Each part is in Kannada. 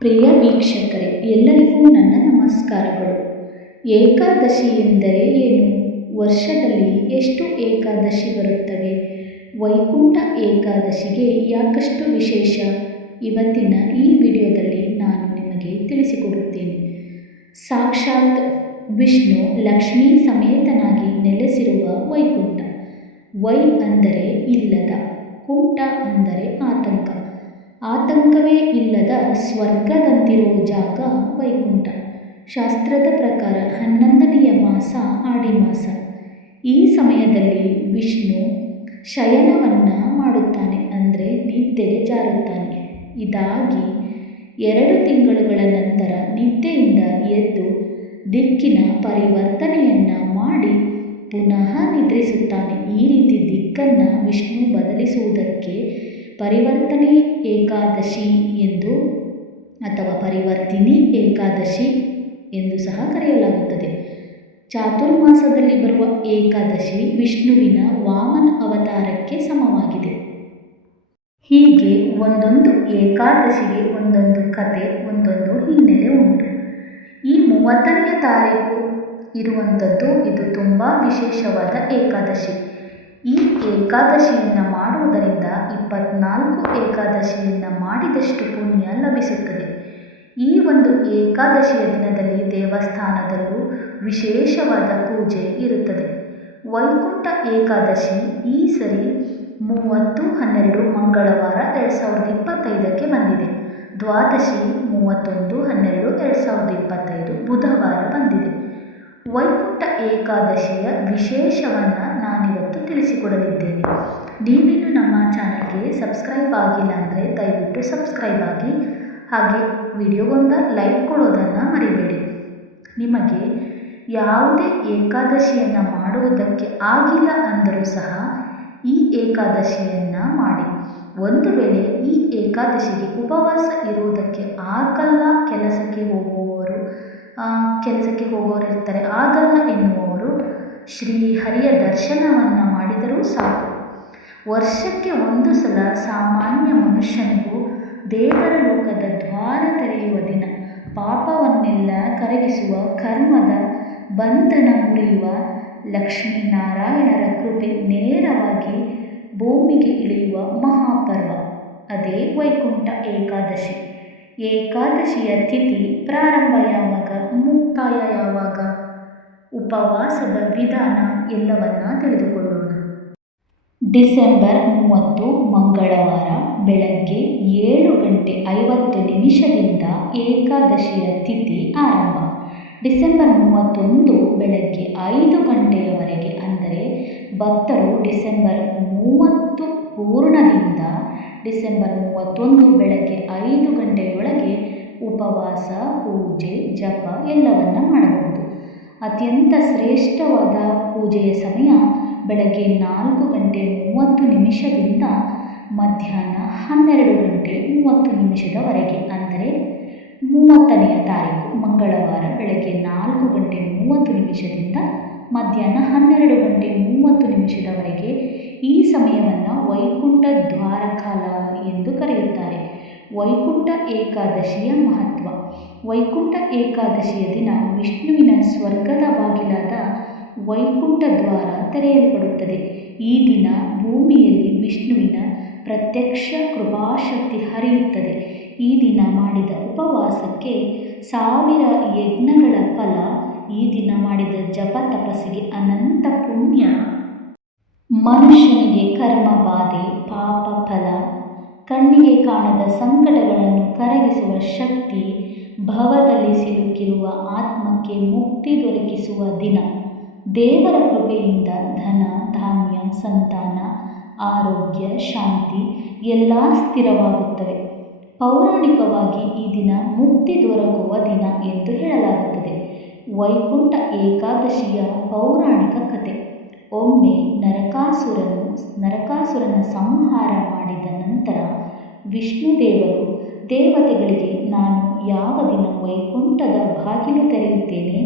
ಪ್ರಿಯ ವೀಕ್ಷಕರೇ, ಎಲ್ಲರಿಗೂ ನನ್ನ ನಮಸ್ಕಾರಗಳು. ಏಕಾದಶಿ ಎಂದರೆ ಏನು? ವರ್ಷದಲ್ಲಿ ಎಷ್ಟು ಏಕಾದಶಿ ಬರುತ್ತವೆ? ವೈಕುಂಠ ಏಕಾದಶಿಗೆ ಯಾಕಷ್ಟು ವಿಶೇಷ? ಇವತ್ತಿನ ಈ ವಿಡಿಯೋದಲ್ಲಿ ನಾನು ನಿಮಗೆ ತಿಳಿಸಿಕೊಡುತ್ತೇನೆ. ಸಾಕ್ಷಾತ್ ವಿಷ್ಣು ಲಕ್ಷ್ಮೀ ಸಮೇತನಾಗಿ ನೆಲೆಸಿರುವ ವೈಕುಂಠ. ವೈ ಅಂದರೆ ಇಲ್ಲದ, ಕುಂಠ ಅಂದರೆ ಆತಂಕ. ಆತಂಕವೇ ಇಲ್ಲದ ಸ್ವರ್ಗದಂತಿರೋ ಜಾಗ ವೈಕುಂಠ. ಶಾಸ್ತ್ರದ ಪ್ರಕಾರ 11ನೆಯ ಮಾಸ ಆಡಿ ಮಾಸ. ಈ ಸಮಯದಲ್ಲಿ ವಿಷ್ಣು ಶಯನವನ್ನು ಮಾಡುತ್ತಾನೆ, ಅಂದರೆ ನಿದ್ದೆಗೆ ಜಾರುತ್ತಾನೆ. ಇದಾಗಿ 2 ತಿಂಗಳುಗಳ ನಂತರ ನಿದ್ದೆಯಿಂದ ಎದ್ದು ದಿಕ್ಕಿನ ಪರಿವರ್ತನೆಯನ್ನು ಮಾಡಿ ಪುನಃ ನಿದ್ರಿಸುತ್ತಾನೆ. ಈ ರೀತಿ ದಿಕ್ಕನ್ನು ವಿಷ್ಣು ಬದಲಿಸುವುದಕ್ಕೆ ಪರಿವರ್ತನೆ ಏಕಾದಶಿ ಎಂದು ಅಥವಾ ಪರಿವರ್ತಿನಿ ಏಕಾದಶಿ ಎಂದು ಸಹ ಕರೆಯಲಾಗುತ್ತದೆ. ಚಾತುರ್ಮಾಸದಲ್ಲಿ ಬರುವ ಏಕಾದಶಿ ವಿಷ್ಣುವಿನ ವಾಮನ ಅವತಾರಕ್ಕೆ ಸಮವಾಗಿದೆ. ಹೀಗೆ ಒಂದೊಂದು ಏಕಾದಶಿಗೆ ಒಂದೊಂದು ಕತೆ, ಒಂದೊಂದು ಹಿನ್ನೆಲೆ ಉಂಟು. ಈ 30ನೇ ತಾರೀಕು ಇರುವಂಥದ್ದು ಇದು ತುಂಬ ವಿಶೇಷವಾದ ಏಕಾದಶಿ. ಈ ಏಕಾದಶಿಯನ್ನು ಮಾಡುವುದರಿಂದ 24 ಏಕಾದಶಿಯನ್ನು ಮಾಡಿದಷ್ಟು ಪುಣ್ಯ ಲಭಿಸುತ್ತದೆ. ಈ ಒಂದು ಏಕಾದಶಿಯ ದಿನದಲ್ಲಿ ದೇವಸ್ಥಾನದಲ್ಲೂ ವಿಶೇಷವಾದ ಪೂಜೆ ಇರುತ್ತದೆ. ವೈಕುಂಠ ಏಕಾದಶಿ ಈ ಸರಿ 30/12 ಮಂಗಳವಾರ 2025ಕ್ಕೆ ಬಂದಿದೆ. ದ್ವಾದಶಿ 31/12/2025 ಬುಧವಾರ ಬಂದಿದೆ. ವೈಕುಂಠ ಏಕಾದಶಿಯ ವಿಶೇಷವನ್ನು ನಾನಿವತ್ತು ತಿಳಿಸಿಕೊಡಲಿದ್ದೇನೆ. ನೀವಿನ್ನು ನಮ್ಮ ಚಾನಲ್ಗೆ ಸಬ್ಸ್ಕ್ರೈಬ್ ಆಗಿಲ್ಲ ಅಂದರೆ ದಯವಿಟ್ಟು ಸಬ್ಸ್ಕ್ರೈಬ್ ಆಗಿ, ಹಾಗೆ ವಿಡಿಯೋಗೊಂದು ಲೈಕ್ ಕೊಡೋದನ್ನು ಮರಿಬೇಡಿ. ನಿಮಗೆ ಯಾವುದೇ ಏಕಾದಶಿಯನ್ನು ಮಾಡುವುದಕ್ಕೆ ಆಗಿಲ್ಲ ಅಂದರೂ ಸಹ ಈ ಏಕಾದಶಿಯನ್ನು ಮಾಡಿ. ಒಂದು ವೇಳೆ ಈ ಏಕಾದಶಿಗೆ ಉಪವಾಸ ಇರುವುದಕ್ಕೆ ಆಗಲ್ಲ, ಕೆಲಸಕ್ಕೆ ಹೋಗುವವರು ಇರ್ತಾರೆ, ಆಗಲ್ಲ ಎನ್ನುವವರು ಶ್ರೀಹರಿಯ ದರ್ಶನವನ್ನು ಮಾಡಿದರೂ ಸಾಕು. ವರ್ಷಕ್ಕೆ ಒಂದು ಸಲ ಸಾಮಾನ್ಯ ಮನುಷ್ಯನಿಗೂ ದೇವರ ಲೋಕದ ದ್ವಾರ ತೆರೆಯುವ ದಿನ. ಪಾಪವನ್ನೆಲ್ಲ ಕರಗಿಸುವ, ಕರ್ಮದ ಬಂಧನ ಮುರಿಯುವ ಲಕ್ಷ್ಮೀನಾರಾಯಣರ ಕೃಪೆ ನೇರವಾಗಿ ಭೂಮಿಗೆ ಇಳಿಯುವ ಮಹಾಪರ್ವ, ಅದೇ ವೈಕುಂಠ ಏಕಾದಶಿ. ಏಕಾದಶಿಯ ತಿಥಿ ಪ್ರಾರಂಭ ಯಾವಾಗ, ಮುಕ್ತಾಯ ಯಾವಾಗ, ಉಪವಾಸದ ವಿಧಾನ ಎಲ್ಲವನ್ನ ತಿಳಿದುಕೊಳ್ಳೋಣ. ಡಿಸೆಂಬರ್ 30 ಮಂಗಳವಾರ ಬೆಳಗ್ಗೆ 7:50 ಏಕಾದಶಿಯ ತಿಥಿ ಆರಂಭ. ಡಿಸೆಂಬರ್ 31 ಬೆಳಗ್ಗೆ 5 ಗಂಟೆಯವರೆಗೆ, ಅಂದರೆ ಭಕ್ತರು ಡಿಸೆಂಬರ್ 30 ಪೂರ್ಣದಿಂದ ಡಿಸೆಂಬರ್ 31 ಬೆಳಗ್ಗೆ 5 ಗಂಟೆಯೊಳಗೆ ಉಪವಾಸ, ಪೂಜೆ, ಜಪ ಎಲ್ಲವನ್ನ ಮಾಡಬಹುದು. ಅತ್ಯಂತ ಶ್ರೇಷ್ಠವಾದ ಪೂಜೆಯ ಸಮಯ ಬೆಳಗ್ಗೆ 4:30 ಮಧ್ಯಾಹ್ನ 12:30 ಅಂದರೆ 30ನೆಯ ತಾರೀಕು ಮಂಗಳವಾರ ಬೆಳಗ್ಗೆ 4:30 ಮಧ್ಯಾಹ್ನ 12:30 ಈ ಸಮಯವನ್ನು ವೈಕುಂಠ ದ್ವಾರ ಕಾಲ ಎಂದು ಕರೆಯುತ್ತಾರೆ. ವೈಕುಂಠ ಏಕಾದಶಿಯ ಮಹತ್ವ. ವೈಕುಂಠ ಏಕಾದಶಿಯ ದಿನ ವಿಷ್ಣುವಿನ ಸ್ವರ್ಗದ ಬಾಗಿಲಾದ ವೈಕುಂಠ ದ್ವಾರ ತೆರೆಯಲ್ಪಡುತ್ತದೆ. ಈ ದಿನ ಭೂಮಿಯಲ್ಲಿ ವಿಷ್ಣುವಿನ ಪ್ರತ್ಯಕ್ಷ ಕೃಪಾಶಕ್ತಿ ಹರಿಯುತ್ತದೆ. ಈ ದಿನ ಮಾಡಿದ ಉಪವಾಸಕ್ಕೆ 1000 ಯಜ್ಞಗಳ ಫಲ, ಈ ದಿನ ಮಾಡಿದ ಜಪ ತಪಸ್ಸಿಗೆ ಅನಂತ ಪುಣ್ಯ, ಮನುಷ್ಯನಿಗೆ ಕರ್ಮ ಬಾಧೆ, ಪಾಪ ಫಲ, ಕಣ್ಣಿಗೆ ಕಾಣದ ಸಂಕಟಗಳನ್ನು ಕರಗಿಸುವ ಶಕ್ತಿ, ಭವದಲ್ಲಿ ಸಿಲುಕಿರುವ ಆತ್ಮಕ್ಕೆ ಮುಕ್ತಿ ದೊರಕಿಸುವ ದಿನ. ದೇವರ ಕೃಪೆಯಿಂದ ಧನ, ಧಾನ್ಯ, ಸಂತಾನ, ಆರೋಗ್ಯ, ಶಾಂತಿ ಎಲ್ಲ ಸ್ಥಿರವಾಗುತ್ತವೆ. ಪೌರಾಣಿಕವಾಗಿ ಈ ದಿನ ಮುಕ್ತಿ ದೊರಕುವ ದಿನ ಎಂದು ಹೇಳಲಾಗುತ್ತದೆ. ವೈಕುಂಠ ಏಕಾದಶಿಯ ಪೌರಾಣಿಕ ಕಥೆ. ಒಮ್ಮೆ ನರಕಾಸುರನ ಸಂಹಾರ ಮಾಡಿದ ನಂತರ ವಿಷ್ಣುದೇವರು ದೇವತೆಗಳಿಗೆ, ನಾನು ಯಾವ ದಿನ ವೈಕುಂಠದ ಬಾಗಿಲು ತೆರೆಯುತ್ತೇನೆ,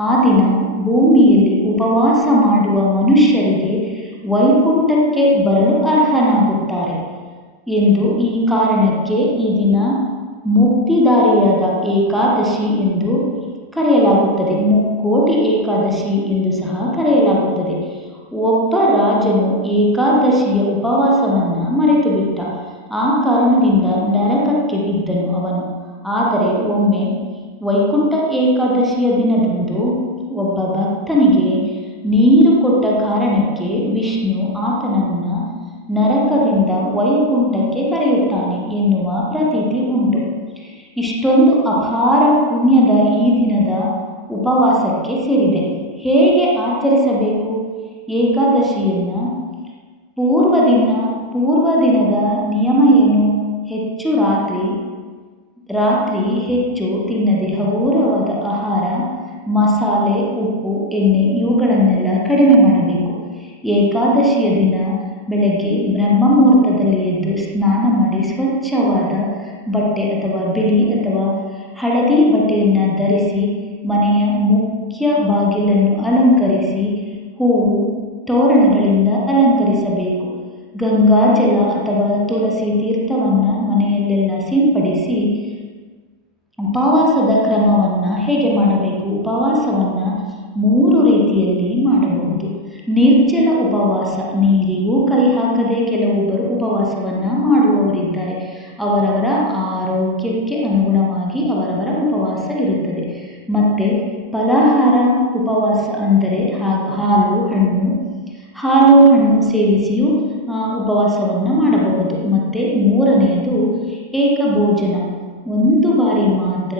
ಆ ದಿನ ಭೂಮಿಯಲ್ಲಿ ಉಪವಾಸ ಮಾಡುವ ಮನುಷ್ಯರಿಗೆ ವೈಕುಂಠಕ್ಕೆ ಬರಲು ಅರ್ಹನಾಗುತ್ತಾರೆ ಎಂದು ಈ ಕಾರಣಕ್ಕೆ ಈ ದಿನ ಮುಕ್ತಿದಾರಿಯಾದ ಏಕಾದಶಿ ಎಂದು ಕರೆಯಲಾಗುತ್ತದೆ. ಮುಕ್ಕೋಟಿ ಏಕಾದಶಿ ಎಂದು ಸಹ ಕರೆಯಲಾಗುತ್ತದೆ. ಒಬ್ಬ ರಾಜನು ಏಕಾದಶಿಯ ಉಪವಾಸವನ್ನು ಮರೆತು ಬಿಟ್ಟ. ಆ ಕಾರಣದಿಂದ ನರಕಕ್ಕೆ ಬಿದ್ದನು ಅವನು. ಆದರೆ ಒಮ್ಮೆ ವೈಕುಂಠ ಏಕಾದಶಿಯ ದಿನದಂದು ಒಬ್ಬ ಭಕ್ತನಿಗೆ ನೀರು ಕೊಟ್ಟ ಕಾರಣಕ್ಕೆ ವಿಷ್ಣು ಆತನನ್ನು ನರಕದಿಂದ ವೈಕುಂಠಕ್ಕೆ ಕರೆಯುತ್ತಾನೆ ಎನ್ನುವ ಪ್ರತೀತಿ ಉಂಟು. ಇಷ್ಟೊಂದು ಅಪಾರ ಪುಣ್ಯದ ಈ ದಿನದ ಉಪವಾಸಕ್ಕೆ ಸೇರಿದೆ. ಹೇಗೆ ಆಚರಿಸಬೇಕು ಏಕಾದಶಿಯನ್ನು? ಪೂರ್ವ ದಿನದ ನಿಯಮ ಏನು? ರಾತ್ರಿ ಹೆಚ್ಚು ತಿನ್ನದೆ ಹಗುರವಾದ ಆಹಾರ, ಮಸಾಲೆ, ಉಪ್ಪು, ಎಣ್ಣೆ ಇವುಗಳನ್ನೆಲ್ಲ ಕಡಿಮೆ ಮಾಡಬೇಕು. ಏಕಾದಶಿಯ ದಿನ ಬೆಳಗ್ಗೆ ಬ್ರಹ್ಮ ಮುಹೂರ್ತದಲ್ಲಿ ಎದ್ದು ಸ್ನಾನ ಮಾಡಿ ಸ್ವಚ್ಛವಾದ ಬಟ್ಟೆ ಅಥವಾ ಬಿಳಿ ಅಥವಾ ಹಳದಿ ಬಟ್ಟೆಯನ್ನು ಧರಿಸಿ ಮನೆಯ ಮುಖ್ಯ ಬಾಗಿಲನ್ನು ಅಲಂಕರಿಸಿ ಹೂವು, ತೋರಣಗಳಿಂದ ಅಲಂಕರಿಸಬೇಕು. ಗಂಗಾಜಲ ಅಥವಾ ತುಳಸಿ ತೀರ್ಥವನ್ನು ಮನೆಯಲ್ಲೆಲ್ಲ ಸಿಂಪಡಿಸಿ ಉಪವಾಸದ ಕ್ರಮವನ್ನು ಹೇಗೆ ಮಾಡಬೇಕು? ಉಪವಾಸವನ್ನು 3 ರೀತಿಯಲ್ಲಿ ಮಾಡಬಹುದು. ನಿರ್ಜಲ ಉಪವಾಸ, ನೀರಿಗೂ ಕೈ ಹಾಕದೆ ಕೆಲವೊಬ್ಬರು ಉಪವಾಸವನ್ನು ಮಾಡುವವರಿದ್ದಾರೆ. ಅವರವರ ಆರೋಗ್ಯಕ್ಕೆ ಅನುಗುಣವಾಗಿ ಅವರವರ ಉಪವಾಸ ಇರುತ್ತದೆ. ಮತ್ತು ಫಲಾಹಾರ ಉಪವಾಸ ಅಂದರೆ ಹಾಲು ಹಣ್ಣು ಸೇವಿಸಿಯೂ ಉಪವಾಸವನ್ನು ಮಾಡಬಹುದು. ಮತ್ತು 3ನೆಯದು ಏಕಭೋಜನ, ಒಂದು ಬಾರಿ ಮಾತ್ರ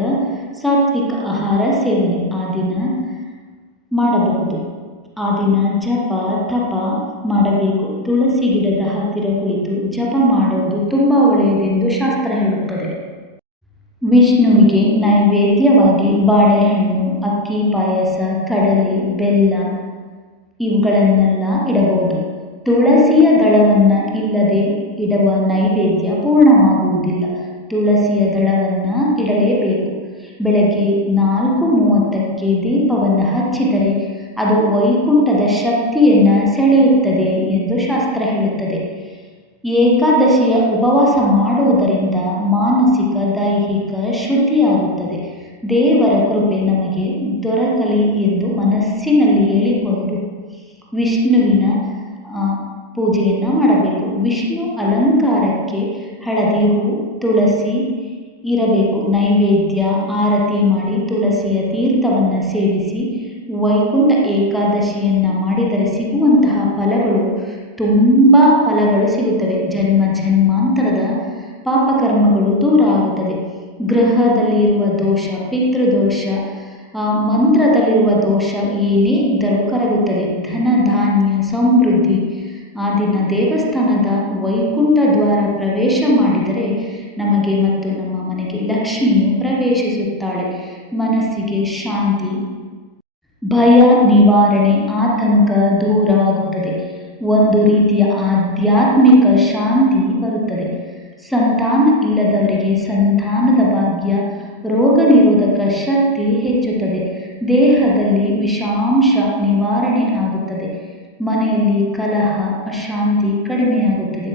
ಸಾತ್ವಿಕ ಆಹಾರ ಸೇವನೆ ಆ ದಿನ ಮಾಡಬಹುದು. ಆ ದಿನ ಜಪ ತಪ ಮಾಡಬೇಕು. ತುಳಸಿ ಗಿಡದ ಹತ್ತಿರ ಕುಳಿತು ಜಪ ಮಾಡುವುದು ತುಂಬ ಒಳ್ಳೆಯದೆಂದು ಶಾಸ್ತ್ರ ಹೇಳುತ್ತದೆ. ವಿಷ್ಣುವಿಗೆ ನೈವೇದ್ಯವಾಗಿ ಬಾಳೆಹಣ್ಣು, ಅಕ್ಕಿ ಪಾಯಸ, ಕಡಲೆ, ಬೆಲ್ಲ ಇವುಗಳನ್ನೆಲ್ಲ ಇಡಬಹುದು. ತುಳಸಿಯ ದಳವನ್ನು ಇಲ್ಲದೆ ಇಡುವ ನೈವೇದ್ಯ ಪೂರ್ಣವಾಗುವುದಿಲ್ಲ. ತುಳಸಿಯ ದಳವನ್ನು ಇಡಲೇಬೇಕು. ಬೆಳಗ್ಗೆ 4:30ಕ್ಕೆ ದೀಪವನ್ನು ಹಚ್ಚಿದರೆ ಅದು ವೈಕುಂಠದ ಶಕ್ತಿಯನ್ನು ಸೆಳೆಯುತ್ತದೆ ಎಂದು ಶಾಸ್ತ್ರ ಹೇಳುತ್ತದೆ. ಏಕಾದಶಿಯ ಉಪವಾಸ ಮಾಡುವುದರಿಂದ ಮಾನಸಿಕ ದೈಹಿಕ ಶುದ್ಧಿಯಾಗುತ್ತದೆ. ದೇವರ ಕೃಪೆ ನಮಗೆ ದೊರಕಲಿ ಎಂದು ಮನಸ್ಸಿನಲ್ಲಿ ಹೇಳಿಕೊಂಡು ವಿಷ್ಣುವಿನ ಪೂಜೆಯನ್ನು ಮಾಡಬೇಕು. ವಿಷ್ಣು ಅಲಂಕಾರಕ್ಕೆ ಹಳದಿ ಹೂ, ತುಳಸಿ ಇರಬೇಕು. ನೈವೇದ್ಯ, ಆರತಿ ಮಾಡಿ ತುಳಸಿಯ ತೀರ್ಥವನ್ನು ಸೇವಿಸಿ ವೈಕುಂಠ ಏಕಾದಶಿಯನ್ನು ಮಾಡಿದರೆ ಸಿಗುವಂತಹ ಫಲಗಳು ತುಂಬ ಫಲಗಳು ಸಿಗುತ್ತವೆ. ಜನ್ಮಾಂತರದ ಪಾಪಕರ್ಮಗಳು ದೂರ ಆಗುತ್ತದೆ. ಗೃಹದಲ್ಲಿರುವ ದೋಷ, ಪಿತೃದೋಷ, ಮಂತ್ರದಲ್ಲಿರುವ ದೋಷ ಏನೇ ಇದ್ದರೂ ಕರಗುತ್ತದೆ. ಧನ ಧಾನ್ಯ ಸಮೃದ್ಧಿ. ಆ ದಿನ ದೇವಸ್ಥಾನದ ವೈಕುಂಠ ದ್ವಾರ ಪ್ರವೇಶ ಮಾಡಿದರೆ ನಮಗೆ ಮತ್ತು ನಮ್ಮ ಮನೆಗೆ ಲಕ್ಷ್ಮಿಯು ಪ್ರವೇಶಿಸುತ್ತಾಳೆ. ಮನಸ್ಸಿಗೆ ಶಾಂತಿ, ಭಯ ನಿವಾರಣೆ, ಆತಂಕ ದೂರವಾಗುತ್ತದೆ. ಒಂದು ರೀತಿಯ ಆಧ್ಯಾತ್ಮಿಕ ಶಾಂತಿ ಬರುತ್ತದೆ. ಸಂತಾನ ಇಲ್ಲದವರಿಗೆ ಸಂತಾನದ ಭಾಗ್ಯ, ರೋಗ ನಿರೋಧಕ ಶಕ್ತಿ ಹೆಚ್ಚುತ್ತದೆ. ದೇಹದಲ್ಲಿ ವಿಷಾಂಶ ನಿವಾರಣೆ ಆಗುತ್ತದೆ. ಮನೆಯಲ್ಲಿ ಕಲಹ, ಅಶಾಂತಿ ಕಡಿಮೆಯಾಗುತ್ತದೆ.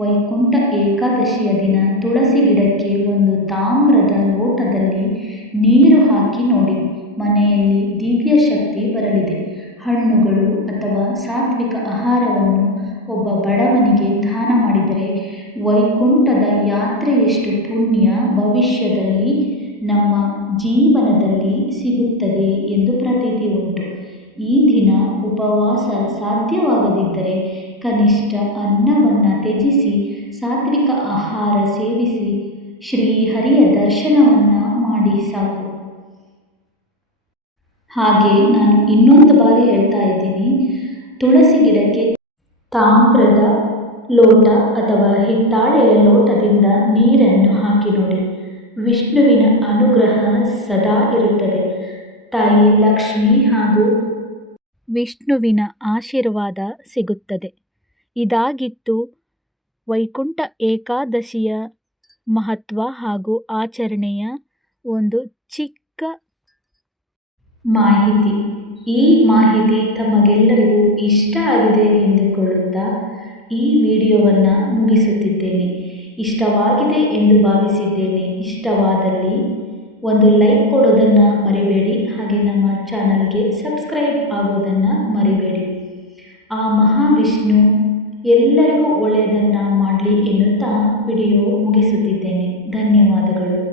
ವೈಕುಂಠ ಏಕಾದಶಿಯ ದಿನ ತುಳಸಿ ಗಿಡಕ್ಕೆ ಒಂದು ತಾಮ್ರದ ಲೋಟದಲ್ಲಿ ನೀರು ಹಾಕಿ ನೋಡಿ. ಮನೆಯಲ್ಲಿ ದಿವ್ಯ ಶಕ್ತಿ ಬರಲಿದೆ. ಹಣ್ಣುಗಳು ಅಥವಾ ಸಾತ್ವಿಕ ಆಹಾರವನ್ನು ಒಬ್ಬ ಬಡವನಿಗೆ ದಾನ ಮಾಡಿದರೆ ವೈಕುಂಠದ ಯಾತ್ರೆಯಷ್ಟು ಪುಣ್ಯ ಭವಿಷ್ಯದಲ್ಲಿ ನಮ್ಮ ಜೀವನದಲ್ಲಿ ಸಿಗುತ್ತದೆ ಎಂದು ಪ್ರತೀತಿ ಉಂಟು. ಈ ದಿನ ಉಪವಾಸ ಸಾಧ್ಯವಾಗದಿದ್ದರೆ ಕನಿಷ್ಠ ಅನ್ನವನ್ನು ತ್ಯಜಿಸಿ ಸಾತ್ವಿಕ ಆಹಾರ ಸೇವಿಸಿ ಶ್ರೀಹರಿಯ ದರ್ಶನವನ್ನು ಮಾಡಿ ಸಾಕು. ಹಾಗೆ ನಾನು ಇನ್ನೊಂದು ಬಾರಿ ಹೇಳ್ತಾ ಇದ್ದೀನಿ, ತುಳಸಿ ಗಿಡಕ್ಕೆ ತಾಮ್ರದ ಲೋಟ ಅಥವಾ ಹಿತ್ತಾಳೆಯ ಲೋಟದಿಂದ ನೀರನ್ನು ಹಾಕಿ ನೋಡಿ. ವಿಷ್ಣುವಿನ ಅನುಗ್ರಹ ಸದಾ ಇರುತ್ತದೆ. ತಾಯಿ ಲಕ್ಷ್ಮಿ ಹಾಗೂ ವಿಷ್ಣುವಿನ ಆಶೀರ್ವಾದ ಸಿಗುತ್ತದೆ. ಇದಾಗಿತ್ತು ವೈಕುಂಠ ಏಕಾದಶಿಯ ಮಹತ್ವ ಹಾಗೂ ಆಚರಣೆಯ ಒಂದು ಚಿಕ್ಕ ಮಾಹಿತಿ. ಈ ಮಾಹಿತಿ ತಮಗೆಲ್ಲರಿಗೂ ಇಷ್ಟ ಆಗಿದೆ ಎಂದುಕೊಳ್ಳುತ್ತಾ ಈ ವಿಡಿಯೋವನ್ನು ಮುಗಿಸುತ್ತಿದ್ದೇನೆ. ಇಷ್ಟವಾಗಿದೆ ಎಂದು ಭಾವಿಸಿದ್ದೇನೆ. ಇಷ್ಟವಾದಲ್ಲಿ ಒಂದು ಲೈಕ್ ಕೊಡೋದನ್ನು ಮರಿಬೇಡಿ. ಹಾಗೆ ನಮ್ಮ ಚಾನಲ್ಗೆ ಸಬ್ಸ್ಕ್ರೈಬ್ ಆಗೋದನ್ನು ಮರಿಬೇಡಿ. ಆ ಮಹಾವಿಷ್ಣು ಎಲ್ಲರಿಗೂ ಒಳ್ಳೆಯದನ್ನು ಮಾಡಲಿ ಎನ್ನುತ್ತಾ ವಿಡಿಯೋ ಮುಗಿಸುತ್ತಿದ್ದೇನೆ. ಧನ್ಯವಾದಗಳು.